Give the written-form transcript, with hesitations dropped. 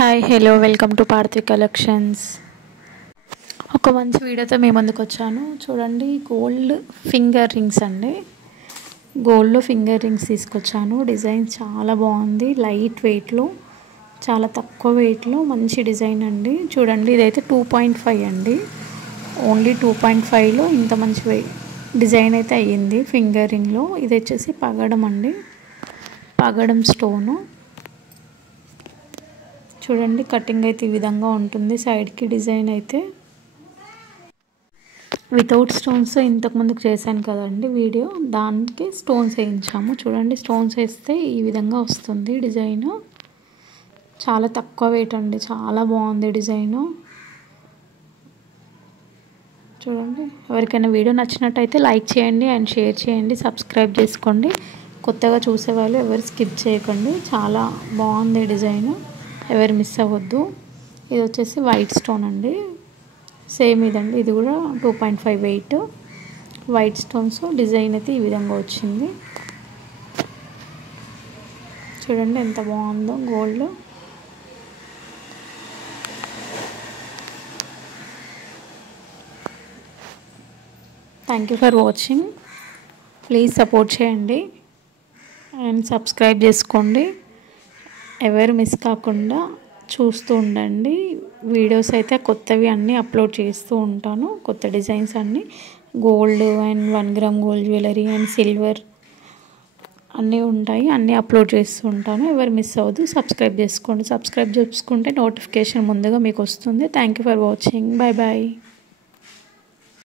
Hi hello welcome to Parthiv collections. ఒక మంచి వీడియోతో మీ ముందుకు వచ్చాను. చూడండి, గోల్డ్ ఫింగర్ రింగ్స్ అండి. గోల్డ్లో ఫింగర్ రింగ్స్ తీసుకొచ్చాను. డిజైన్ చాలా బాగుంది, లైట్ వెయిట్లో, చాలా తక్కువ వెయిట్లో మంచి డిజైన్ అండి. చూడండి, ఇదైతే 2.5 అండి. ఓన్లీ 2.5లో ఇంత మంచి డిజైన్ అయితే అయ్యింది ఫింగర్ రింగ్లో. ఇది వచ్చేసి పగడం అండి, పగడం స్టోను. చూడండి, కటింగ్ అయితే ఈ విధంగా ఉంటుంది. సైడ్కి డిజైన్ అయితే వితౌట్ స్టోన్స్ ఇంతకుముందుకు చేశాను కదండి వీడియో, దానికి స్టోన్స్ వేయించాము. చూడండి, స్టోన్స్ వేస్తే ఈ విధంగా వస్తుంది డిజైన్. చాలా తక్కువ వెయిట్ అండి, చాలా బాగుంది డిజైను. చూడండి, ఎవరికైనా వీడియో నచ్చినట్టయితే లైక్ చేయండి అండ్ షేర్ చేయండి, సబ్స్క్రైబ్ చేసుకోండి. కొత్తగా చూసేవాళ్ళు ఎవరు స్కిప్ చేయకండి. చాలా బాగుంది డిజైన్, ఎవరు మిస్ అవ్వద్దు. ఇది వచ్చేసి వైట్ స్టోన్ అండి, సేమ్ ఇదండి. ఇది కూడా 2.5 వెయిట్, వైట్ స్టోన్స్. డిజైన్ అయితే ఈ విధంగా వచ్చింది. చూడండి ఎంత బాగుందో gold. Thank you for watching. Please support చేయండి అండ్ సబ్స్క్రైబ్ చేసుకోండి. ఎవరు మిస్ కాకుండా చూస్తూ ఉండండి. వీడియోస్ అయితే కొత్తవి అన్నీ అప్లోడ్ చేస్తూ ఉంటాను. కొత్త డిజైన్స్ అన్నీ, gold and 1 gram gold jewellery and silver అన్నీ ఉంటాయి. అన్నీ అప్లోడ్ చేస్తూ ఉంటాను. ఎవరు మిస్ అవ్వద్దు, సబ్స్క్రైబ్ చేసుకోండి. సబ్స్క్రైబ్ చేసుకుంటే నోటిఫికేషన్ ముందుగా మీకు వస్తుంది. Thank you for watching. Bye bye.